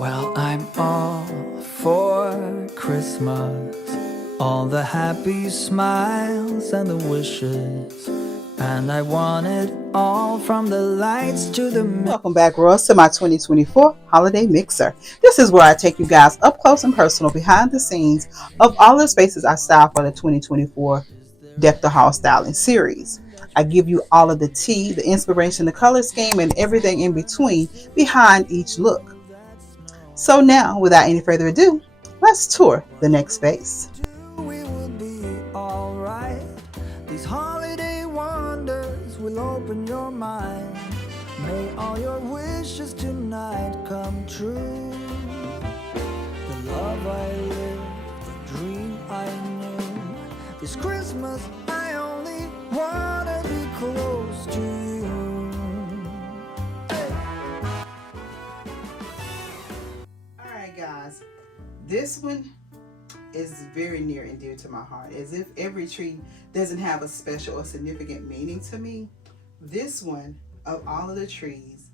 Well, I'm all for Christmas, all the happy smiles and the wishes, and I want it all from the lights to the... Welcome back, Ross, to my 2024 Holiday Mixer. This is where I take you guys up close and personal behind the scenes of all the spaces I style for the 2024 Deck the Hall Styling Series. I give you all of the tea, the inspiration, the color scheme, and everything in between behind each look. So now, without any further ado, let's tour the next space. We will be alright. These holiday wonders will open your mind. May all your wishes tonight come true. The love I lived, the dream I knew. This Christmas I only wanna be close to you. Alright, guys, this one is very near and dear to my heart. As if every tree doesn't have a special or significant meaning to me, this one, of all of the trees,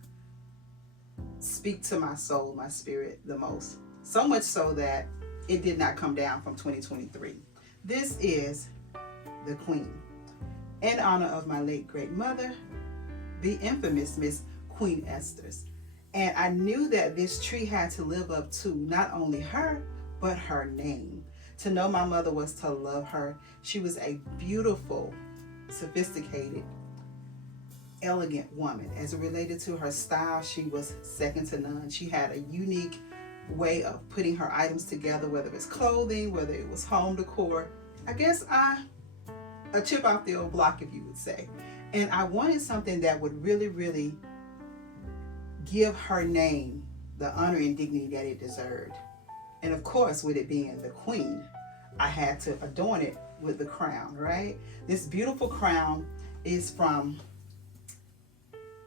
speak to my soul, my spirit the most. So much so that it did not come down from 2023. This is the Queen, in honor of my late great mother, the infamous Miss Queen Esther's. And I knew that this tree had to live up to not only her, but her name. To know my mother was to love her. She was a beautiful, sophisticated, elegant woman. As it related to her style, she was second to none. She had a unique way of putting her items together, whether it's clothing, whether it was home decor. I guess a chip off the old block, if you would say. And I wanted something that would really, really give her name the honor and dignity that it deserved. And of course, with it being the Queen, I had to adorn it with the crown, right? This beautiful crown is from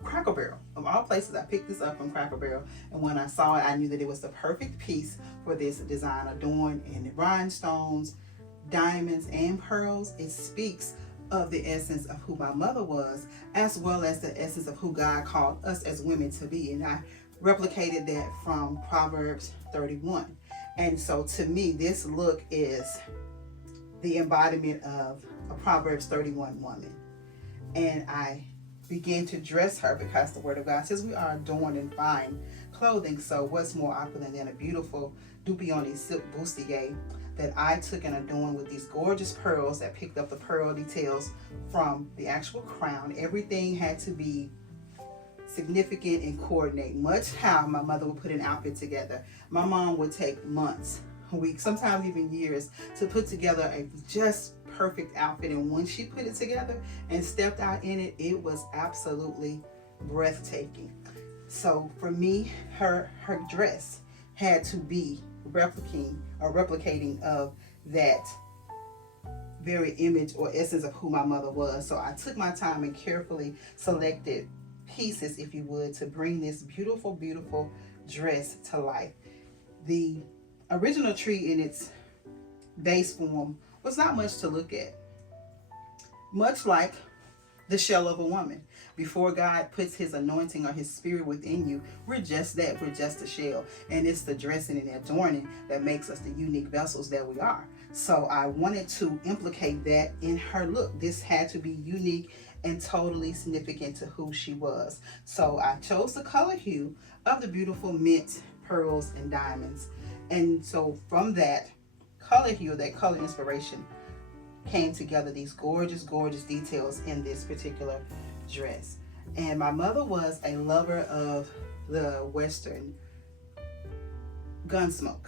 Cracker Barrel. Of all places, I picked this up from Cracker Barrel, and when I saw it, I knew that it was the perfect piece for this design, adorned in rhinestones, diamonds, and pearls. It speaks of the essence of who my mother was, as well as the essence of who God called us as women to be. And I replicated that from Proverbs 31. And so to me, this look is the embodiment of a Proverbs 31 woman. And I began to dress her because the Word of God says we are adorned in fine clothing. So what's more opulent than a beautiful Dupioni silk bustier that I took and adorned with these gorgeous pearls that picked up the pearl details from the actual crown. Everything had to be significant and coordinate, much how my mother would put an outfit together. My mom would take months, weeks, sometimes even years to put together a just perfect outfit, and once she put it together and stepped out in it, it was absolutely breathtaking. So for me, her dress had to be replicating of that very image or essence of who my mother was. So I took my time and carefully selected pieces, if you would, to bring this beautiful, beautiful dress to life. The original tree in its base form was not much to look at. Much like the shell of a woman. Before God puts his anointing or his spirit within you, we're just that. We're just a shell. And it's the dressing and adorning that makes us the unique vessels that we are. So I wanted to implicate that in her look. This had to be unique and totally significant to who she was. So I chose the color hue of the beautiful mint, pearls, and diamonds. And so from that color hue, that color inspiration, came together these gorgeous, gorgeous details in this particular dress. And my mother was a lover of the Western Gunsmoke.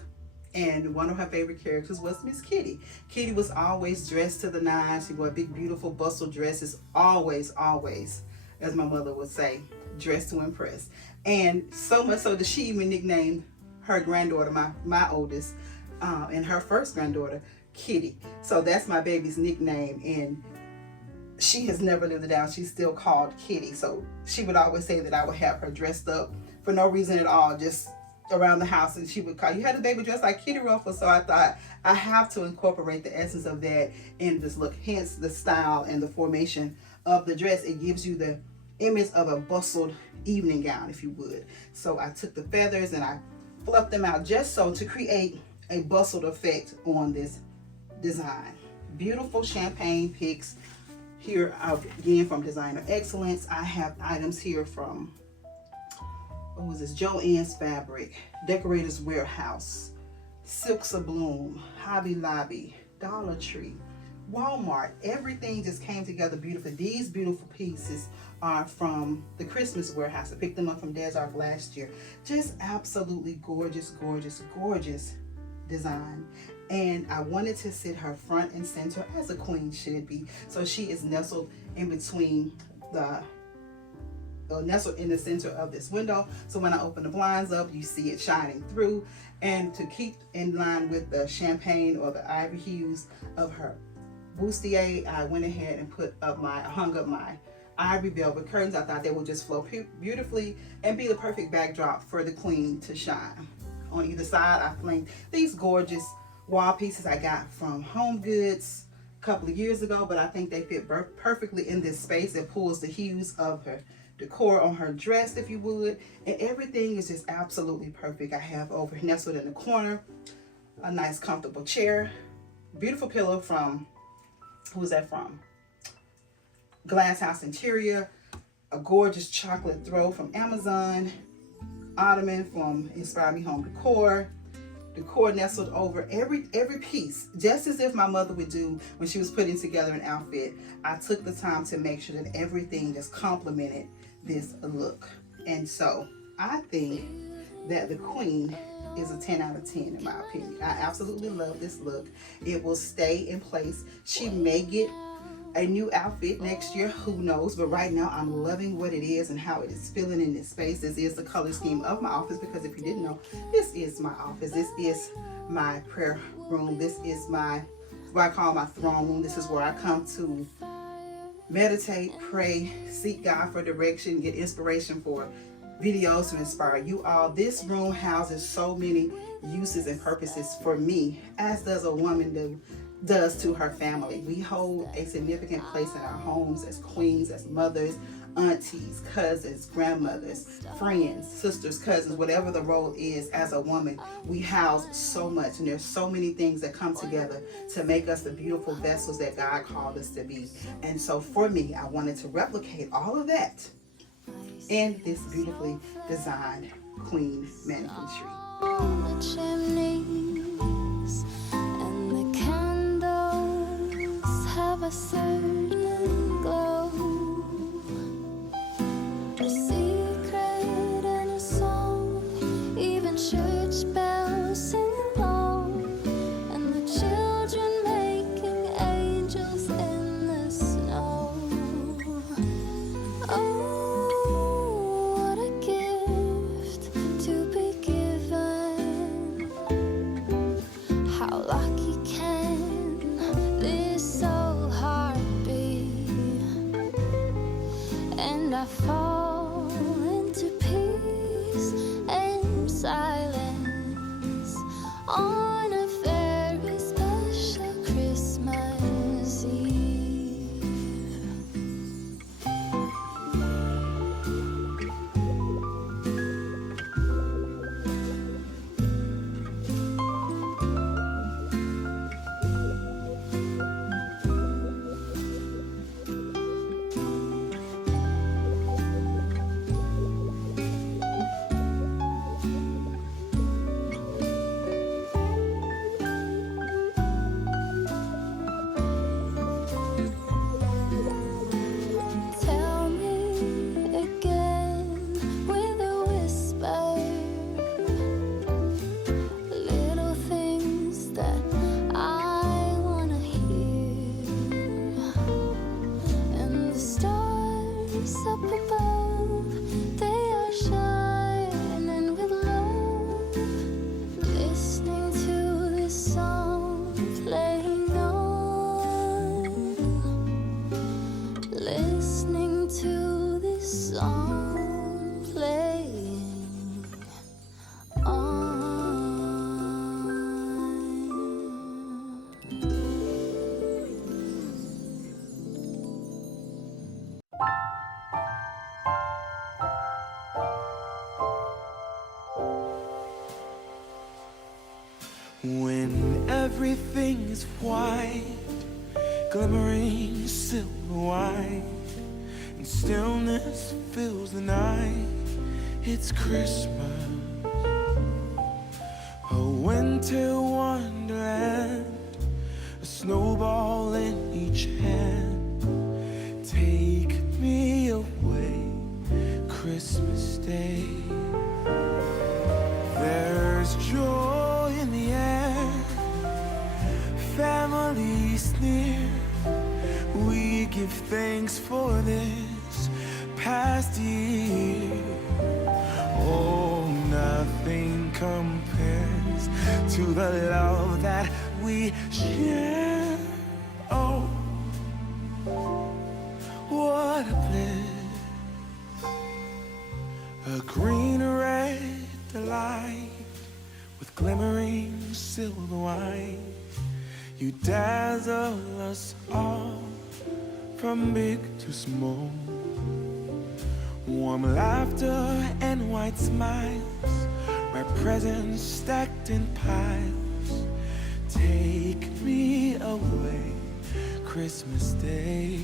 And one of her favorite characters was Miss Kitty. Kitty was always dressed to the nines. She wore big, beautiful bustle dresses. Always, always, as my mother would say, dressed to impress. And so much so that she even nicknamed her granddaughter, my oldest, and her first granddaughter, Kitty. So that's my baby's nickname, and she has never lived it down. She's still called Kitty. So she would always say that I would have her dressed up for no reason at all, just around the house, and she would call, you had the baby dressed like Kitty Ruffles. So I thought I have to incorporate the essence of that in this look, hence the style and the formation of the dress. It gives you the image of a bustled evening gown, if you would. So I took the feathers and I fluff them out just so to create a bustled effect on this design. Beautiful champagne picks here again from Designer Excellence. I have items here from, what was this, Joann's Fabric, Decorators Warehouse, Silks of Bloom, Hobby Lobby, Dollar Tree, Walmart. Everything just came together beautifully. These beautiful pieces are from the Christmas warehouse. I picked them up from Desert last year. Just absolutely gorgeous, gorgeous, gorgeous design. And I wanted to sit her front and center as a queen should be. So she is nestled in between nestled in the center of this window. So when I open the blinds up, you see it shining through. And to keep in line with the champagne or the ivory hues of her bustier, I went ahead and hung up my ivory velvet curtains. I thought they would just flow beautifully and be the perfect backdrop for the queen to shine. On either side, I flanked these gorgeous wall pieces I got from Home Goods a couple of years ago, but I think they fit perfectly in this space. It pulls the hues of her decor on her dress, if you would, and everything is just absolutely perfect. I have over nestled in the corner a nice comfortable chair, beautiful pillow from, who is that from? Glass House Interior, a gorgeous chocolate throw from Amazon, ottoman from Inspire Me Home Decor nestled over every piece, just as if my mother would do when she was putting together an outfit. I took the time to make sure that everything just complemented this look. And so I think that the queen is a 10 out of 10 in my opinion. I absolutely love this look. It will stay in place. She may get a new outfit next year, who knows, but right now I'm loving what it is and how it is feeling in this space. This is the color scheme of my office, because if you didn't know, this is my office. This is my prayer room. This is what I call my throne room. This is where I come to meditate, pray, seek God for direction, get inspiration for videos to inspire you all. This room houses so many uses and purposes for me, as does a woman does to her family. We hold a significant place in our homes as queens, as mothers, aunties, cousins, grandmothers, friends, sisters, cousins, whatever the role is as a woman. We house so much, and there's so many things that come together to make us the beautiful vessels that God called us to be. And so for me, I wanted to replicate all of that in this beautifully designed queen mannequin tree. On the chimneys and the candles have a certain glow, a secret and a song, even church bells sing along, and the children making angels in the snow. Oh, what a gift to be given. How lucky can this old heart be? And I fall into peace and silence on a very special Christmas Eve. Tell me again with a whisper, little things that I wanna hear, and the stars up above, they are shining with love, listening to this song playing on, listening to this song playing on. is white, glimmering silver white, and stillness fills the night. It's Christmas, a winter wonderland, a snowball in each hand. Take me away, Christmas Day. There's joy in the air, family's near. We give thanks for this past year. Oh, nothing compares to the love that we share. Oh, what a bliss. A green red delight with glimmering silver white. You dazzle us all from big to small. Warm laughter and white smiles, my presents stacked in piles. Take me away, Christmas Day.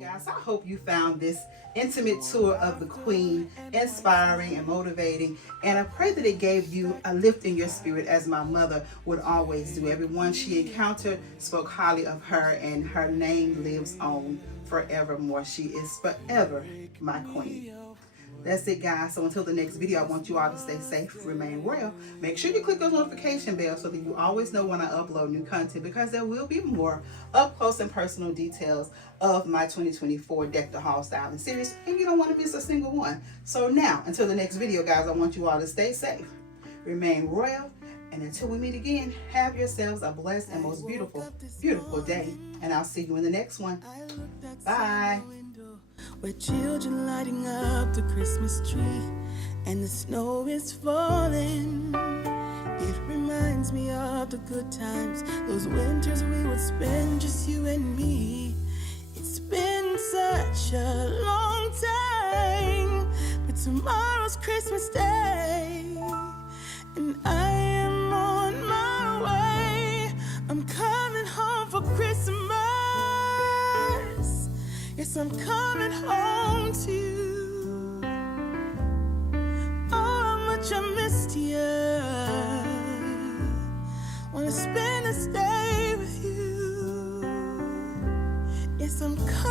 Guys, I hope you found this intimate tour of the Queen inspiring and motivating, and I pray that it gave you a lift in your spirit, as my mother would always do. Everyone she encountered spoke highly of her, and her name lives on forevermore. She is forever my queen. That's it, guys. So until the next video, I want you all to stay safe, remain royal. Make sure you click those notification bells so that you always know when I upload new content, because there will be more up close and personal details of my 2024 Deck the Hall styling series, and you don't want to miss a single one. So now, until the next video, guys, I want you all to stay safe, remain royal, and until we meet again, have yourselves a blessed and most beautiful, beautiful day. And I'll see you in the next one. Bye. Where children lighting up the Christmas tree and the snow is falling. It reminds me of the good times, those winters we would spend, just you and me. It's been such a long time, but tomorrow's Christmas Day, and I am on my way. I'm coming home for Christmas. Yes, I'm coming home to you. Oh, how much I missed you. Wanna spend this day with you. Yes, I'm coming.